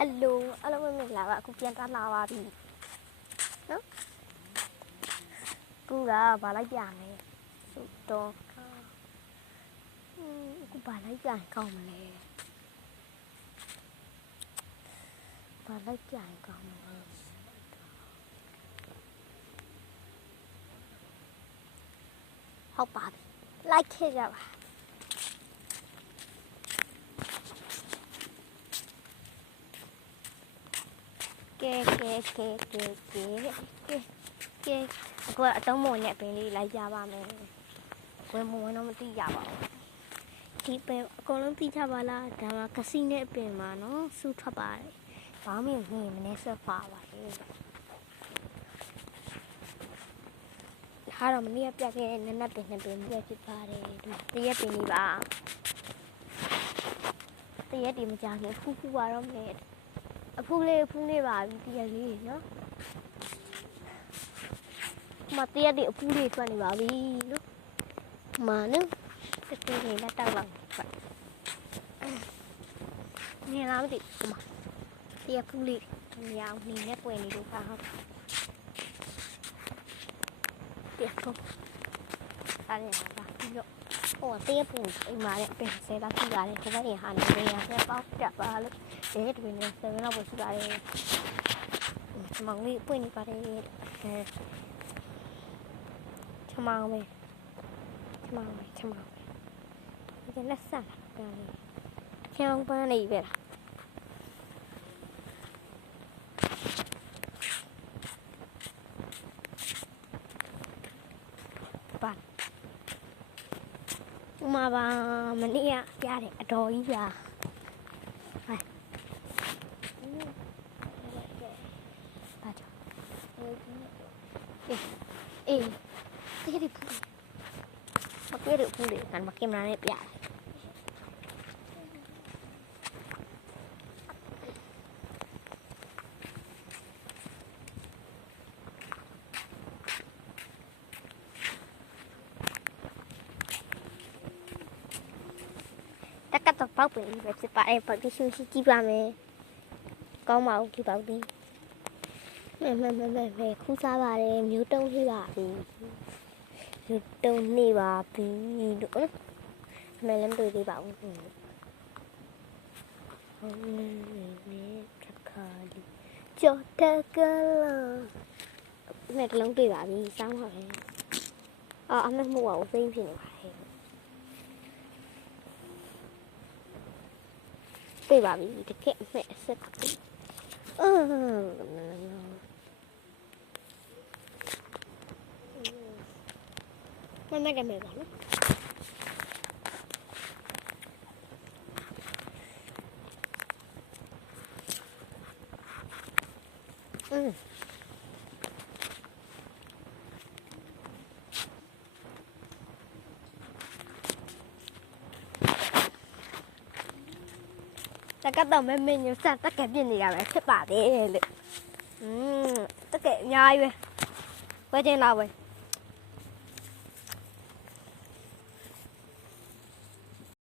Hello အားလုံးပဲမင်္ဂလာပါအခုပြန်တက်လာပါပြီနော်ကူကဘာလိုက်ပြမယ်ဆိုတော့အခုဘာလိုက်ပြရင်ကောင်းမလဲဘာလိုက်ပြရင်ကောင်းမလဲဟုတ်ပါပြီလိုက်ခဲ့ကြပါကဲအခုအတုံးမုံနဲ့ပင်လေးလိုက်ကြပါမယ်ဝင်မဝင်တော့မသိကြပါဘူးဒီပင်အကုန်လုံးသိကြပါလားဒါမှကစီနဲ့ပင်မှာနော်စူးထွက်ပါတယ်ဘာမှမနေမနေဆက်ပါပါလေဟာတော့မနေ့ကပြခဲ့တဲ့နနက်ပင်နှစ်ပင်ပြဖြစ်ပါတယ်ဒီတရက်ပင်လေးပါတရက်ဒီမကြခင်ဖူးပါတော့မယ်အဖူးလေးပါပြီတရက်လေးနော်မတရက်ဒီအဖူးလေးထွက်နေပါပြီနော်မနော်တကယ်လေးလက်တောက်လောက်နေလားမသိဘူးမတရက်ဖူးလေးညောင်နေနဲ့ပွင့်နေလို့ပါဟုတ်တရက်ဖူးအားရပါပြီးတော့ဟိုတရက်ပူအိမ်မှာလည်းပင်ဆဲလာကြည့်ရတယ်ဒီဘက်ရင်ဟာနေနေရဆက်ပေါက်ပြပါလို့ဒီတပင်းနဲ့7လောက်ပို့ရှိပါတယ်ချမောင်လေးပွင့်နေပါတယ်ချမောင်ပဲဒီလက်ဆက်လာတယ်ချောင်းပန်းနေပဲလားပါမပါမနေ့ကပြတယ်အတော်ကြီးပြအေးတကယ်ဖူးလေကန်မကင်မရာနဲ့ပြတယ်တကတော့ပေါက်ပင်ပဲဖြစ်ပါတယ်ပတ်ပြီးရှိကြည့်ပါမယ်ကောင်းပါဦးကြည့်ပါဦးဒီမဲခူးစားပါတယ်မျိုးတုံးလေးပါပြီမျိုးတုံးနေပါပြီလို့မဲလည်းတွေ့သေးပါဦးနေချက်ခါလေးကြော်တကလာမဲတလုံးတွေ့ပါပြီစောင်းပါပဲအမေမို့ပါဦးသိမ့်ဖြစ်နေပါတယ်တွေ့ပါပြီတကယ်မဲဆက်မမကမဲပါနော်တကတော့မဲမင်းညစတက်ကပြင်းနေရပဲဖြစ်ပါတယ်လို့တကယ်အများကြီးပဲဝဲချင်းလာပဲ